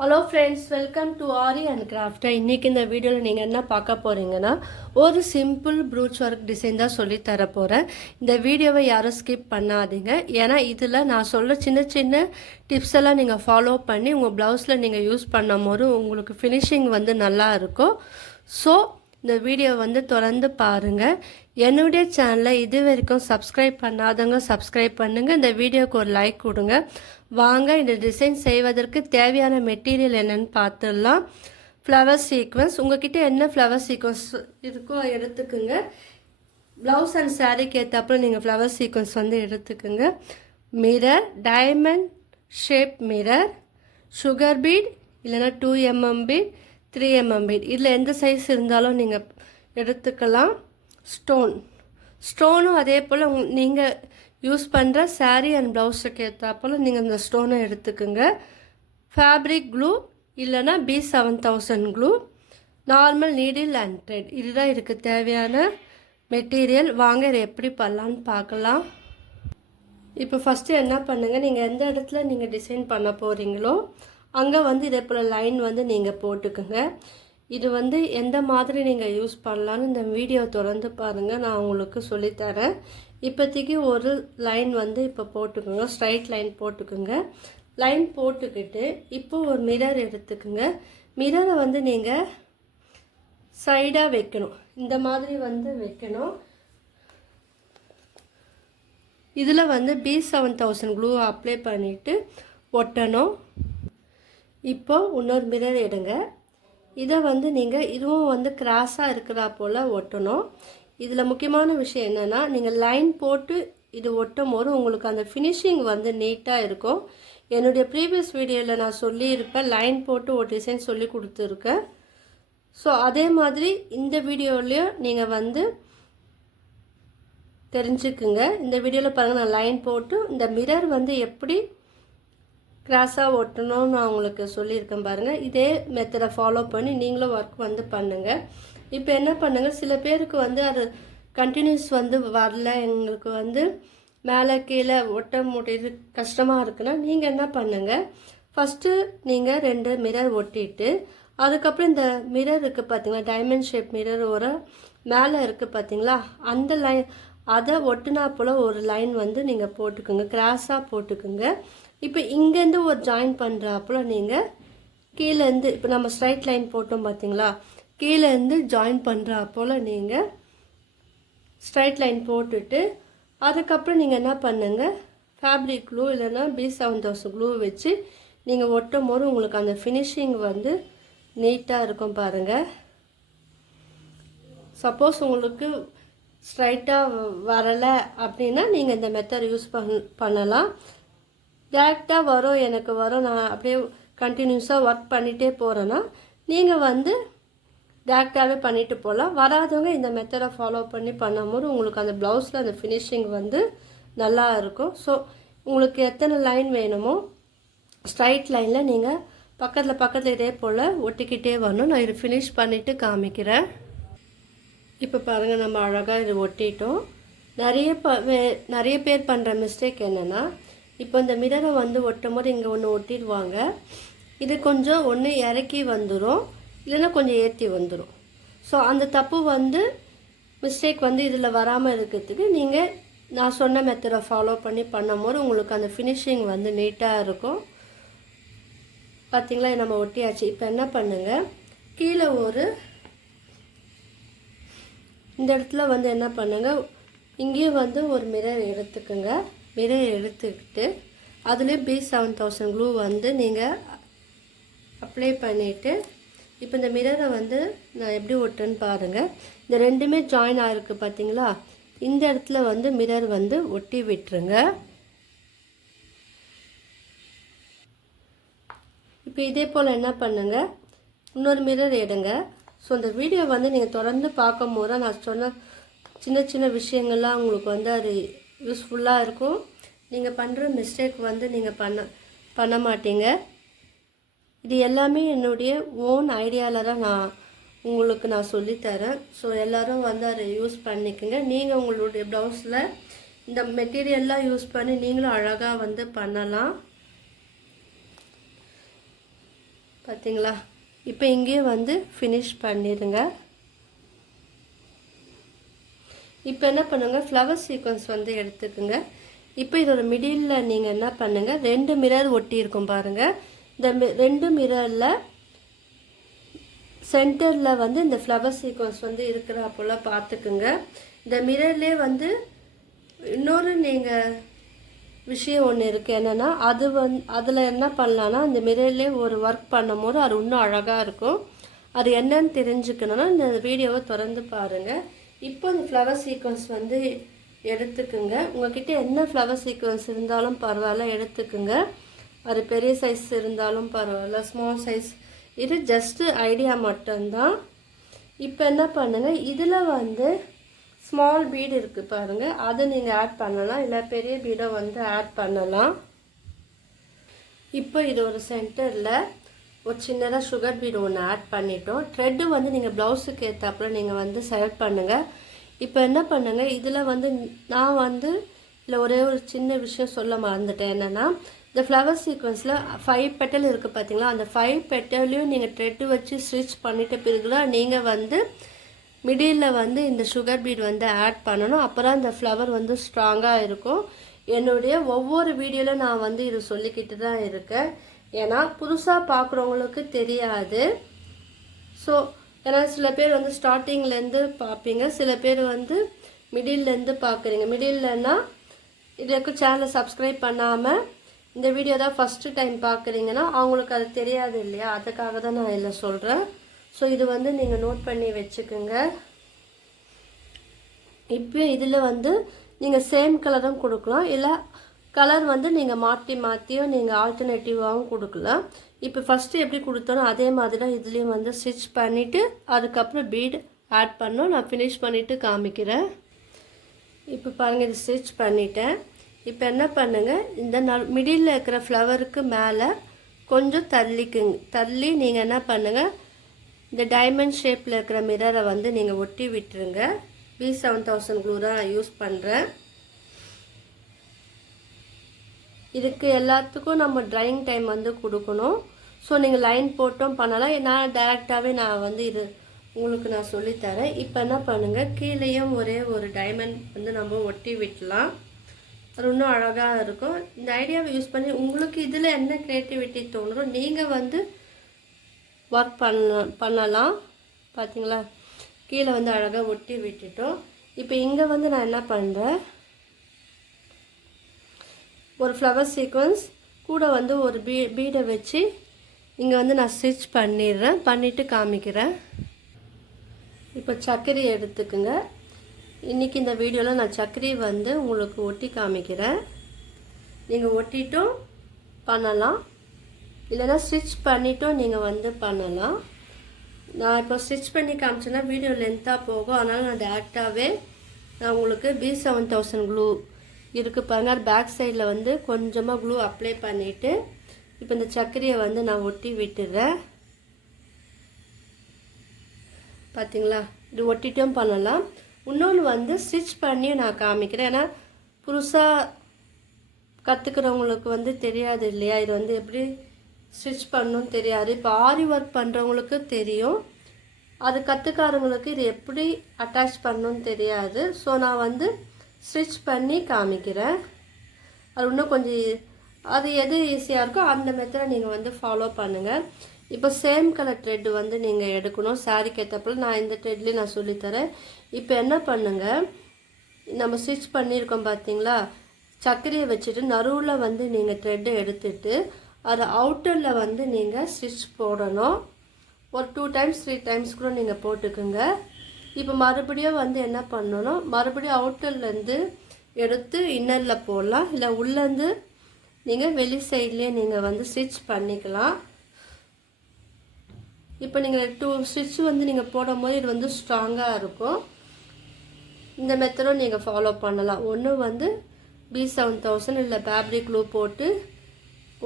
Hello friends, welcome to Aari and கிராஃப்டை. இன்றைக்கி இந்த வீடியோவில் நீங்கள் என்ன பார்க்க போகிறீங்கன்னா, ஒரு சிம்பிள் ப்ரூச் ஒர்க் டிசைன் தான் சொல்லி தர போகிறேன். இந்த வீடியோவை யாரும் ஸ்கிப் பண்ணாதீங்க. ஏன்னா இதில் நான் சொல்கிற சின்ன சின்ன டிப்ஸ் எல்லாம் நீங்கள் ஃபாலோ பண்ணி உங்கள் ப்ளவுஸில் நீங்கள் யூஸ் பண்ணும் போது உங்களுக்கு ஃபினிஷிங் வந்து நல்லா இருக்கும். ஸோ இந்த வீடியோ வந்து தொடர்ந்து பாருங்கள். என்னுடைய சேனலை இது வரைக்கும் சப்ஸ்கிரைப் பண்ணாதவங்க சப்ஸ்கிரைப் பண்ணுங்கள். இந்த வீடியோவுக்கு ஒரு லைக் கொடுங்க. வாங்க இந்த டிசைன் செய்வதற்கு தேவையான மெட்டீரியல் என்னென்னு பார்த்துடலாம். ஃப்ளவர் சீக்வன்ஸ், உங்கள்கிட்ட என்ன ஃப்ளவர் சீக்வன்ஸ் இருக்கோ எடுத்துக்குங்க. ப்ளவுஸ் அண்ட் சாரீக்கு ஏற்றப்பறம் நீங்கள் ஃப்ளவர் சீக்வன்ஸ் வந்து எடுத்துக்குங்க. Mirror, diamond shape mirror, sugar beat இல்லைனா 2mm பீட், 3mm பீட், இதில் எந்த சைஸ் இருந்தாலும் நீங்கள் எடுத்துக்கலாம். ஸ்டோனும் அதே போல் நீங்கள் யூஸ் பண்ணுற சாரீ அண்ட் ப்ளவுஸுக்கு ஏற்றாப்போல் நீங்கள் இந்த ஸ்டோனை எடுத்துக்குங்க. ஃபேப்ரிக் க்ளூ இல்லைனா B7000 glue, normal needle and thread, இதுதான் இதுக்கு தேவையான மெட்டீரியல். வாங்க இதை எப்படி பண்ணலான்னு பார்க்கலாம். இப்போ ஃபஸ்ட்டு என்ன பண்ணுங்கள், நீங்கள் எந்த இடத்துல நீங்கள் டிசைன் பண்ண போகிறீங்களோ அங்கே வந்து இதே போல் லைன் வந்து நீங்கள் போட்டுக்குங்க. இது வந்து எந்த மாதிரி நீங்கள் யூஸ் பண்ணலான்னு இந்த வீடியோ தொடர்ந்து பாருங்கள், நான் உங்களுக்கு சொல்லித்தரேன். இப்போதைக்கு ஒரு லைன் வந்து இப்போ போட்டுக்கோங்க, ஸ்ட்ரைட் லைன் போட்டுக்குங்க. லைன் போட்டுக்கிட்டு இப்போ ஒரு மிரர் எடுத்துக்குங்க. மிரரை வந்து நீங்கள் சைடாக வைக்கணும், இந்த மாதிரி வந்து வைக்கணும். இதில் வந்து B7000 க்ளூ அப்ளை பண்ணிவிட்டு ஒட்டணும். இப்போ இன்னொரு மிரர் எடுங்க. இதை வந்து நீங்கள் இதுவும் வந்து கிராஸாக இருக்கிறா போல் ஒட்டணும். இதில் முக்கியமான விஷயம் என்னென்னா, நீங்கள் லைன் போட்டு இது ஒட்டும் போது உங்களுக்கு அந்த ஃபினிஷிங் வந்து நீட்டாக இருக்கும். என்னுடைய ப்ரீவியஸ் வீடியோவில் நான் சொல்லியிருப்பேன், லைன் போட்டு ஒரு டிசைன் சொல்லி கொடுத்துருக்கேன். ஸோ அதே மாதிரி இந்த வீடியோலையும் நீங்கள் வந்து தெரிஞ்சுக்குங்க. இந்த வீடியோவில் பாருங்கள், நான் லைன் போட்டு இந்த மிரர் வந்து எப்படி கிராஸாக ஒட்டணும்னு நான் உங்களுக்கு சொல்லியிருக்கேன் பாருங்கள். இதே மெத்தடை ஃபாலோ பண்ணி நீங்களும் ஒர்க் வந்து பண்ணுங்கள். இப்போ என்ன பண்ணுங்கள், சில பேருக்கு வந்து அது கண்டினியூஸ் வந்து வரல, எங்களுக்கு வந்து மேலே கீழே ஒட்ட முடியுது கஷ்டமாக இருக்குன்னா நீங்கள் என்ன பண்ணுங்கள், ஃபஸ்ட்டு நீங்கள் 2 மிரர் ஒட்டிட்டு அதுக்கப்புறம் இந்த மிரர் இருக்குது பார்த்தீங்களா, டைமண்ட் ஷேப் மிரர் ஒரு மேலே இருக்குது பார்த்தீங்களா, அந்த லைன் அதை ஒட்டுனா போல் ஒரு லைன் வந்து நீங்கள் போட்டுக்குங்க, கிராஸாக போட்டுக்குங்க. இப்போ இங்கேருந்து ஒரு ஜாயின் பண்ணுறாப்புல நீங்கள் கீழேருந்து, இப்போ நம்ம ஸ்ட்ரைட் லைன் போட்டோம் பார்த்தீங்களா, கீழேருந்து ஜாயின் பண்ணுறாப்போல் நீங்கள் ஸ்ட்ரைட் லைன் போட்டுட்டு அதுக்கப்புறம் நீங்கள் என்ன பண்ணுங்கள், ஃபேப்ரிக் க்ளூ இல்லைன்னா B7000 க்ளூ வச்சு நீங்கள் ஒட்டும் போது உங்களுக்கு அந்த ஃபினிஷிங் வந்து நீட்டாக இருக்கும் பாருங்கள். சப்போஸ் உங்களுக்கு ஸ்ட்ரைட்டாக வரலை அப்படின்னா நீங்கள் இந்த மெத்தட் யூஸ் பண்ணலாம். டேரெக்டாக வரும், எனக்கு வரும், நான் அப்படியே கண்டினியூஸாக ஒர்க் பண்ணிகிட்டே போகிறேன்னா நீங்கள் வந்து டேரெக்டாகவே பண்ணிவிட்டு போகலாம். வராதவங்க இந்த மெத்தடை ஃபாலோ பண்ணி பண்ணும்போது உங்களுக்கு அந்த ப்ளவுஸில் அந்த ஃபினிஷிங் வந்து நல்லா இருக்கும். ஸோ உங்களுக்கு எத்தனை லைன் வேணுமோ ஸ்ட்ரைட் லைனில் நீங்கள் பக்கத்தில் இதே போல் ஒட்டிக்கிட்டே வரணும். நான் இது ஃபினிஷ் பண்ணிவிட்டு காமிக்கிறேன். இப்போ பாருங்கள், நம்ம அழகாக இது ஒட்டிட்டோம். நிறைய பேர் பண்ணுற மிஸ்டேக் என்னென்னா, இப்போ இந்த மிரரை வந்து ஒட்டும் போது இங்கே ஒன்று ஒட்டிடுவாங்க, இது கொஞ்சம் ஒன்று இறக்கி வந்துடும் இல்லைன்னா கொஞ்சம் ஏற்றி வந்துடும். ஸோ அந்த தப்பு வந்து மிஸ்டேக் வந்து இதில் வராமல் இருக்கிறதுக்கு நீங்கள் நான் சொன்ன மெத்தடை ஃபாலோ பண்ணி பண்ணும்போது உங்களுக்கு அந்த ஃபினிஷிங் வந்து நீட்டாக இருக்கும். பார்த்திங்களா, நம்ம ஒட்டியாச்சு. இப்போ என்ன பண்ணுங்கள், கீழே இந்த இடத்துல வந்து என்ன பண்ணுங்கள், இங்கேயும் வந்து ஒரு மிரர் எடுத்துக்குங்க. மிரர் எடுத்துக்கிட்டு அதுலேயும் B7000 க்ளூ வந்து நீங்கள் அப்ளை பண்ணிவிட்டு இப்போ இந்த மிரரை வந்து நான் எப்படி ஒட்டுன்னு பாருங்கள். இந்த ரெண்டுமே ஜாயின் ஆகிருக்கு பார்த்தீங்களா, இந்த இடத்துல வந்து மிரர் வந்து ஒட்டி விட்டுருங்க. இப்போ இதே போல் என்ன பண்ணுங்கள், இன்னொரு மிரர் எடுங்க. ஸோ இந்த வீடியோ வந்து நீங்கள் தொடர்ந்து பார்க்கும் போது நான் சொன்ன சின்ன சின்ன விஷயங்கள்லாம் உங்களுக்கு வந்து அது யூஸ்ஃபுல்லாக இருக்கும். நீங்கள் பண்ணுற மிஸ்டேக் வந்து நீங்கள் பண்ண மாட்டீங்க. இது எல்லாமே என்னுடைய ஓன் ஐடியாவில் தான் நான் சொல்லித்தரேன். ஸோ எல்லோரும் வந்து அதை யூஸ் பண்ணிக்கோங்க. நீங்கள் உங்களுடைய ப்ளவுஸில் இந்த மெட்டீரியல்லாம் யூஸ் பண்ணி நீங்களும் அழகாக வந்து பண்ணலாம். பார்த்தீங்களா? இப்போ இங்கேயே வந்து ஃபினிஷ் பண்ணிடுங்க. இப்போ என்ன பண்ணுங்கள், ஃப்ளவர் சீக்வன்ஸ் வந்து எடுத்துக்குங்க. இப்போ இதோட மிடில் நீங்கள் என்ன பண்ணுங்கள், 2 மிரர் ஒட்டி இருக்கும் பாருங்கள். இந்த 2 மிரரில் சென்டரில் வந்து இந்த ஃப்ளவர் சீக்வன்ஸ் வந்து இருக்கிற போல் பார்த்துக்குங்க. இந்த மிரர்லேயே வந்து இன்னொரு நீங்கள் விஷயம் ஒன்று இருக்குது. என்னென்னா அதில் என்ன பண்ணலான்னா, இந்த மிரர்லேயே ஒரு ஒர்க் பண்ணும் போது அது இன்னும் அழகாக இருக்கும். அது என்னன்னு தெரிஞ்சுக்கணுன்னா இந்த வீடியோவை திறந்து பாருங்கள். இப்போ இந்த ஃப்ளவர் சீக்வன்ஸ் வந்து எடுத்துக்குங்க. உங்கள்கிட்ட என்ன ஃப்ளவர் சீக்வன்ஸ் இருந்தாலும் பரவாயில்ல, எடுத்துக்குங்க. அது பெரிய சைஸ் இருந்தாலும் பரவாயில்ல, ஸ்மால் சைஸ், இது ஜஸ்ட்டு ஐடியா மட்டும்தான். இப்போ என்ன பண்ணுங்கள், இதில் வந்து ஸ்மால் பீடு இருக்குது பாருங்கள், அதை நீங்கள் ஆட் பண்ணலாம், இல்லை பெரிய பீடை வந்து ஆட் பண்ணலாம். இப்போ இது ஒரு சென்டரில் ஒரு சின்னதாக சுகர் பீடு ஒன்று ஆட் பண்ணிட்டோம். த்ரெட்டு வந்து நீங்கள் ப்ளவுஸுக்கு ஏற்றாப்புல நீங்கள் வந்து செலக்ட் பண்ணுங்கள். இப்போ என்ன பண்ணுங்கள், இதில் வந்து நான் வந்து இல்லை ஒரே ஒரு சின்ன விஷயம் சொல்ல மறந்துட்டேன். என்னென்னா, இந்த ஃப்ளவர் சீக்வன்ஸில் 5 பெட்டல் இருக்குது பார்த்தீங்களா, அந்த 5 பெட்டல்லையும் நீங்கள் த்ரெட்டு வச்சு ஸ்டிச் பண்ணிட்ட பிறகு தான் நீங்கள் வந்து மிடில் வந்து இந்த சுகர் பீட் வந்து ஆட் பண்ணணும். அப்புறம் இந்த ஃப்ளவர் வந்து ஸ்ட்ராங்காக இருக்கும். என்னுடைய ஒவ்வொரு வீடியோவில் நான் வந்து இது சொல்லிக்கிட்டு தான் இருக்கேன். ஏன்னா புதுசாக பார்க்குறவங்களுக்கு தெரியாது. ஸோ ஏன்னா சில பேர் வந்து ஸ்டார்டிங்லேருந்து பார்ப்பீங்க, சில பேர் வந்து மிடில்லேருந்து பார்க்குறீங்க. மிடில்லன்னா இதுக்கு சேனலை சப்ஸ்கிரைப் பண்ணாமல் இந்த வீடியோ தான் ஃபஸ்ட்டு டைம் பார்க்குறீங்கன்னா அவங்களுக்கு அது தெரியாது இல்லையா, அதுக்காக தான் நான் இதில் சொல்கிறேன். ஸோ இது வந்து நீங்கள் நோட் பண்ணி வச்சுக்கோங்க. இப்போ இதில் வந்து நீங்கள் சேம் கலரும் கொடுக்கலாம், இல்லை கலர் வந்து நீங்கள் மாற்றியும் நீங்கள் ஆல்டர்னேட்டிவாகவும் கொடுக்கலாம். இப்போ ஃபஸ்ட்டு எப்படி கொடுத்தோனோ அதே மாதிரி தான் இதுலேயும் வந்து ஸ்டிச் பண்ணிவிட்டு அதுக்கப்புறம் பீட் ஆட் பண்ணோம். நான் ஃபினிஷ் பண்ணிவிட்டு காமிக்கிறேன். இப்போ பாருங்கள், இது ஸ்டிச் பண்ணிட்டேன். இப்போ என்ன பண்ணுங்கள், இந்த மிடில் இருக்கிற ஃப்ளவருக்கு மேலே கொஞ்சம் தள்ளி நீங்கள் என்ன பண்ணுங்கள், இந்த டைமண்ட் ஷேப்பில் இருக்கிற மிரரை வந்து நீங்கள் ஒட்டி விட்டுருங்க. B7000 க்ளூ தான் நான் யூஸ் பண்ணுறேன். இதுக்கு எல்லாத்துக்கும் நம்ம ட்ரையிங் டைம் வந்து கொடுக்கணும். ஸோ நீங்கள் லைன் போட்டும் பண்ணலாம், நான் டைரெக்டாகவே நான் வந்து இது உங்களுக்கு நான் சொல்லித்தரேன். இப்போ என்ன பண்ணுங்கள், கீழேயும் ஒரே ஒரு டைமண்ட் வந்து நம்ம ஒட்டி விட்டலாம், அது இன்னும் அழகாக இருக்கும். இந்த ஐடியாவை யூஸ் பண்ணி உங்களுக்கு இதில் என்ன க்ரியேட்டிவிட்டி தோணுதோ நீங்கள் வந்து ஒர்க் பண்ணலாம். பார்த்தீங்களா, கீழே வந்து அழகாக ஒட்டி விட்டுட்டோம். இப்போ இங்கே வந்து நான் என்ன பண்ணுறேன், ஒரு ஃப்ளவர் சீக்வன்ஸ் கூட வந்து ஒரு பீடை வச்சு இங்கே வந்து நான் ஸ்டிச் பண்ணிவிட்டு காமிக்கிறேன். இப்போ சக்கரை எடுத்துக்குங்க. இன்றைக்கி இந்த வீடியோவில் நான் சக்கரை வந்து உங்களுக்கு ஒட்டி காமிக்கிறேன். நீங்கள் ஒட்டிட்டும் பண்ணலாம், இல்லைனா ஸ்டிச் பண்ணிட்டும் நீங்கள் வந்து பண்ணலாம். நான் இப்போ ஸ்டிச் பண்ணி காமிச்சேன்னா வீடியோ லென்த்தாக போகும், அதனால் நான் டேரெக்டாகவே நான் உங்களுக்கு B7000 க்ளூ இருக்குது பாருங்கள், அது பேக் சைடில் வந்து கொஞ்சமாக க்ளூ அப்ளை பண்ணிவிட்டு இப்போ இந்த சக்கரையை வந்து நான் ஒட்டி விட்டுறேன். பார்த்தீங்களா, இது ஒட்டிட்டும் பண்ணலாம். இன்னொன்று வந்து ஸ்டிச் பண்ணி நான் காமிக்கிறேன். ஏன்னா புதுசாக கற்றுக்கிறவங்களுக்கு வந்து தெரியாது இல்லையா, இது வந்து எப்படி ஸ்டிச் பண்ணணும்னு தெரியாது. இப்போ ஆரி ஒர்க் பண்ணுறவங்களுக்கு தெரியும், அது கற்றுக்காரங்களுக்கு இது எப்படி அட்டாச் பண்ணணும்னு தெரியாது. ஸோ நான் வந்து ஸ்டிச் பண்ணி காமிக்கிறேன். அது இன்னும் கொஞ்சம் அது எது ஈஸியாக இருக்கோ அந்த மெத்தடை நீங்கள் வந்து ஃபாலோ பண்ணுங்கள். இப்போ சேம் கலர் த்ரெட்டு வந்து நீங்கள் எடுக்கணும் சாரீக்கு ஏற்றப்பல. நான் இந்த த்ரெட்லேயே நான் சொல்லித்தரேன். இப்போ என்ன பண்ணுங்கள், நம்ம ஸ்டிச் பண்ணியிருக்கோம் பார்த்தீங்களா, சக்கரையை வச்சுட்டு நடுவில் வந்து நீங்கள் த்ரெட்டை எடுத்துட்டு அது அவுட்டரில் வந்து நீங்கள் ஸ்டிச் போடணும். ஒரு 2 டைம்ஸ் 3 டைம்ஸ் கூட நீங்கள் போட்டுக்குங்க. இப்போ மறுபடியும் வந்து என்ன பண்ணணும், மறுபடியும் அவுட்டர்லேருந்து எடுத்து இன்னரில் போடலாம், இல்லை உள்ளேருந்து நீங்கள் வெளி சைட்லேயே நீங்கள் வந்து ஸ்டிச் பண்ணிக்கலாம். இப்போ நீங்கள் 2 ஸ்டிச் வந்து நீங்கள் போடும் போது இது வந்து ஸ்ட்ராங்காக இருக்கும். இந்த மெத்தடும் நீங்கள் ஃபாலோ பண்ணலாம். ஒன்று வந்து B7000 இல்லை ஃபேப்ரிக் க்ளூ போட்டு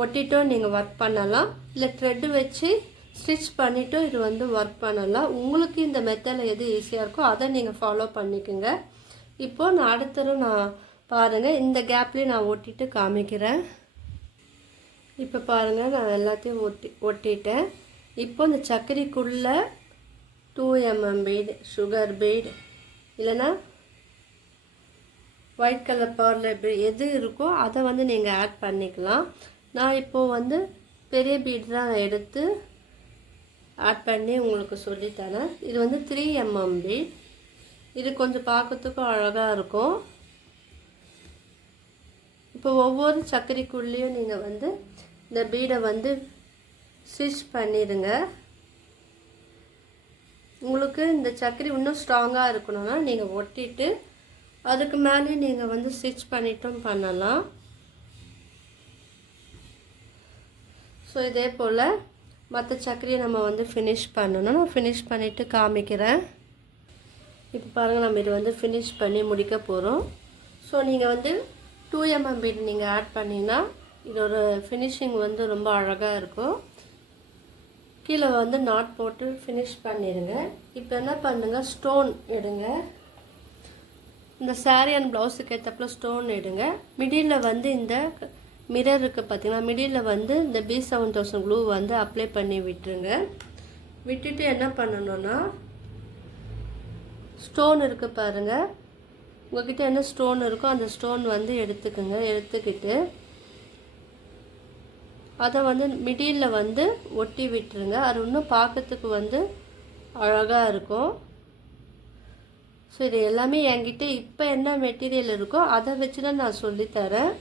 ஒட்டிட்டும் நீங்கள் ஒர்க் பண்ணலாம், இல்லை த்ரெட்டு வச்சு ஸ்டிச் பண்ணிவிட்டும் இது வந்து ஒர்க் பண்ணலாம். உங்களுக்கு இந்த மெத்தடில் எது ஈஸியாக இருக்கோ அதை நீங்கள் ஃபாலோ பண்ணிக்கோங்க. இப்போது நான் அடுத்தரும் நான் பாருங்கள், இந்த கேப்லேயும் நான் ஒட்டிட்டு காமிக்கிறேன். இப்போ பாருங்கள், நான் எல்லாத்தையும் ஒட்டிட்டேன். இப்போ இந்த சர்க்கரைக்குள்ளே 2 mm பீடு, சுகர் பீடு, இல்லைன்னா ஒயிட் கலர் பர்ல் பீடு எது இருக்கோ அதை வந்து நீங்கள் ஆட் பண்ணிக்கலாம். நான் இப்போது வந்து பெரிய பீடு தான் எடுத்து ஆட் பண்ணி உங்களுக்கு சொல்லித்தரேன். இது வந்து 3 mm பீட். இது கொஞ்சம் பார்க்கறதுக்கும் அழகாக இருக்கும். இப்போ ஒவ்வொரு சர்க்கரைக்குள்ளேயும் நீங்கள் வந்து இந்த பீடை வந்து ஸ்டிச் பண்ணிடுங்க. உங்களுக்கு இந்த சர்க்கரை இன்னும் ஸ்ட்ராங்காக இருக்கணும்னா நீங்கள் ஒட்டிட்டு அதுக்கு மேலே நீங்கள் வந்து ஸ்டிச் பண்ணிட்டும் பண்ணலாம். ஸோ இதே போல் மற்ற சர்க்கரையை நம்ம வந்து ஃபினிஷ் பண்ணணும். நான் ஃபினிஷ் பண்ணிவிட்டு காமிக்கிறேன். இப்போ பாருங்கள், நம்ம இது வந்து ஃபினிஷ் பண்ணி முடிக்க போகிறோம். ஸோ நீங்கள் வந்து 2 mm பீட் நீங்கள் ஆட் பண்ணிங்கன்னா இதோட ஃபினிஷிங் வந்து ரொம்ப அழகாக இருக்கும். கீழே வந்து நாட் போட்டு ஃபினிஷ் பண்ணிடுங்க. இப்போ என்ன பண்ணுங்கள், ஸ்டோன் எடுங்க. இந்த சாரீ அண்ட் ப்ளவுஸுக்கு ஏற்றப்பல ஸ்டோன் எடுங்க. மிடில் வந்து இந்த மிரர் இருக்குது பார்த்தீங்கன்னா, மிடில் வந்து இந்த B7000 க்ளூ வந்து அப்ளை பண்ணி விட்டுருங்க. விட்டுட்டு என்ன பண்ணணும்னா, ஸ்டோன் இருக்குது பாருங்கள், உங்கள்கிட்ட என்ன ஸ்டோன் இருக்கோ அந்த ஸ்டோன் வந்து எடுத்துக்கோங்க. எடுத்துக்கிட்டு அதை வந்து மிடில் வந்து ஒட்டி விட்டுருங்க. அது இன்னும் பார்க்கறதுக்கு வந்து அழகாக இருக்கும். ஸோ இது எல்லாமே என்கிட்ட இப்போ என்ன மெட்டீரியல் இருக்கோ அதை வச்சு தான் நான் சொல்லித்தரேன்.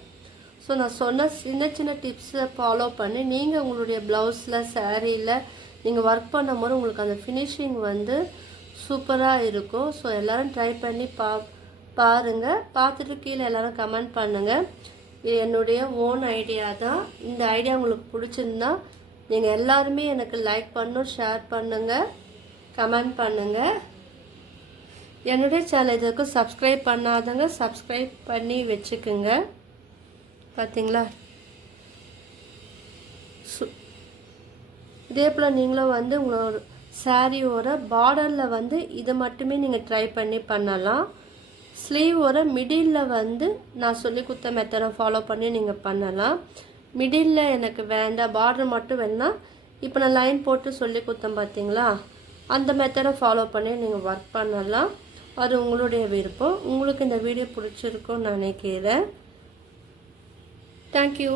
ஸோ நான் சொன்ன சின்ன சின்ன டிப்ஸை ஃபாலோ பண்ணி நீங்கள் உங்களுடைய ப்ளவுஸில், சாரியில் நீங்கள் ஒர்க் பண்ணும்போது உங்களுக்கு அந்த ஃபினிஷிங் வந்து சூப்பராக இருக்கும். ஸோ எல்லோரும் ட்ரை பண்ணி பாருங்கள். பார்த்துட்டு கீழே எல்லோரும் கமெண்ட் பண்ணுங்கள். இது என்னுடைய ஓன் ஐடியா தான். இந்த ஐடியா உங்களுக்கு பிடிச்சிருந்தா நீங்கள் எல்லாருமே எனக்கு லைக் பண்ணணும், ஷேர் பண்ணுங்கள், கமெண்ட் பண்ணுங்கள். என்னுடைய சேனல் இதுக்கு சப்ஸ்கிரைப் பண்ணாதவங்க சப்ஸ்கிரைப் பண்ணி வச்சுக்குங்க. பார்த்தீங்களா? இதே போல் நீங்களும் வந்து உங்களோட சாரியோட பார்டரில் வந்து இதை மட்டுமே நீங்கள் ட்ரை பண்ணி பண்ணலாம். ஸ்லீவோட மிடில் வந்து நான் சொல்லி கொடுத்த மெத்தடை ஃபாலோ பண்ணி நீங்கள் பண்ணலாம். மிடில் எனக்கு வேண்டாம், பார்டர் மட்டும் வேணால் இப்போ நான் லைன் போட்டு சொல்லி கொடுத்தேன் பார்த்தீங்களா, அந்த மெத்தடை ஃபாலோ பண்ணி நீங்கள் ஒர்க் பண்ணலாம். அது உங்களுடைய விருப்பம். உங்களுக்கு இந்த வீடியோ பிடிச்சிருக்குன்னு நினைக்கிறேன். தேங்க்யூ.